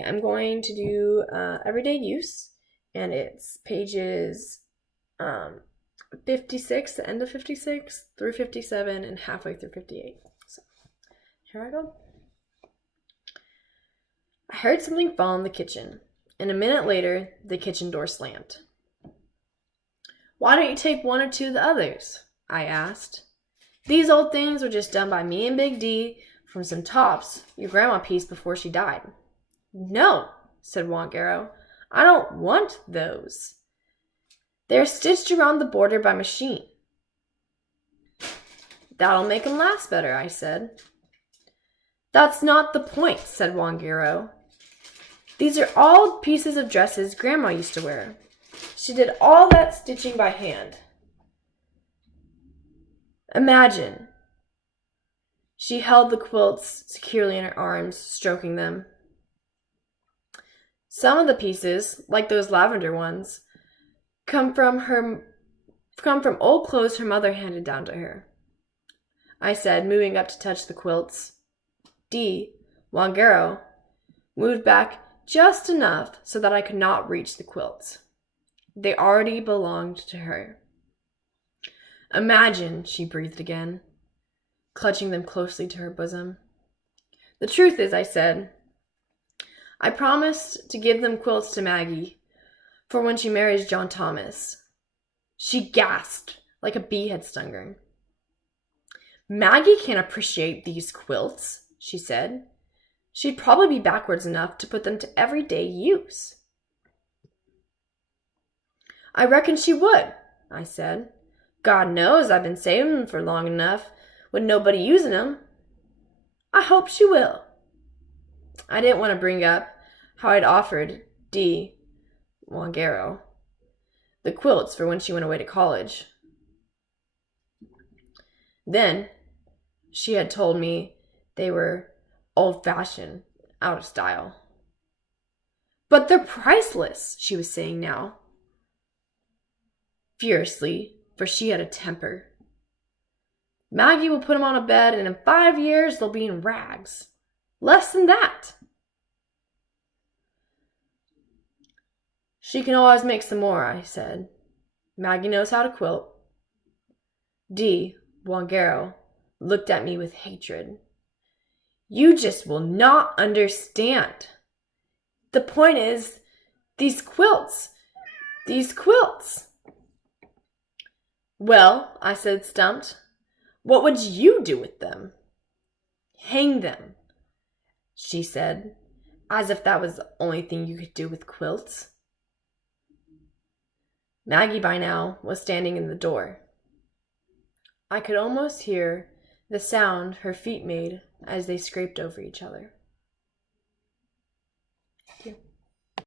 Okay, I'm going to do everyday use, and it's pages 56, the end of 56, through 57, and halfway through 58. So here I go. I heard something fall in the kitchen, and a minute later, the kitchen door slammed. Why don't you take one or two of the others? I asked. These old things were just done by me and Big D from some tops your grandma pieced before she died. No, said Wongaro. I don't want those. They're stitched around the border by machine. That'll make 'em last better, I said. That's not the point, said Wongaro. These are all pieces of dresses Grandma used to wear. She did all that stitching by hand. Imagine. She held the quilts securely in her arms, stroking them. Some of the pieces, like those lavender ones, come from old clothes her mother handed down to her, I said, moving up to touch the quilts. Wongaro, moved back just enough so that I could not reach the quilts. They already belonged to her. Imagine, she breathed again, clutching them closely to her bosom. The truth is, I said, I promised to give them quilts to Maggie for when she marries John Thomas. She gasped like a bee had stung her. Maggie can't appreciate these quilts, she said. She'd probably be backwards enough to put them to everyday use. I reckon she would, I said. God knows I've been saving them for long enough with nobody using them. I hope she will. I didn't want to bring up how I'd offered Wongaro the quilts for when she went away to college. Then she had told me they were old-fashioned, out of style. But they're priceless, she was saying now, furiously, for she had a temper. Maggie will put them on a bed, and in 5 years they'll be in rags. Less than that. She can always make some more, I said. Maggie knows how to quilt. Wongaro looked at me with hatred. You just will not understand. The point is, these quilts. Well, I said, stumped, what would you do with them? Hang them, she said, as if that was the only thing you could do with quilts. Maggie by now was standing in the door. I could almost hear the sound her feet made as they scraped over each other.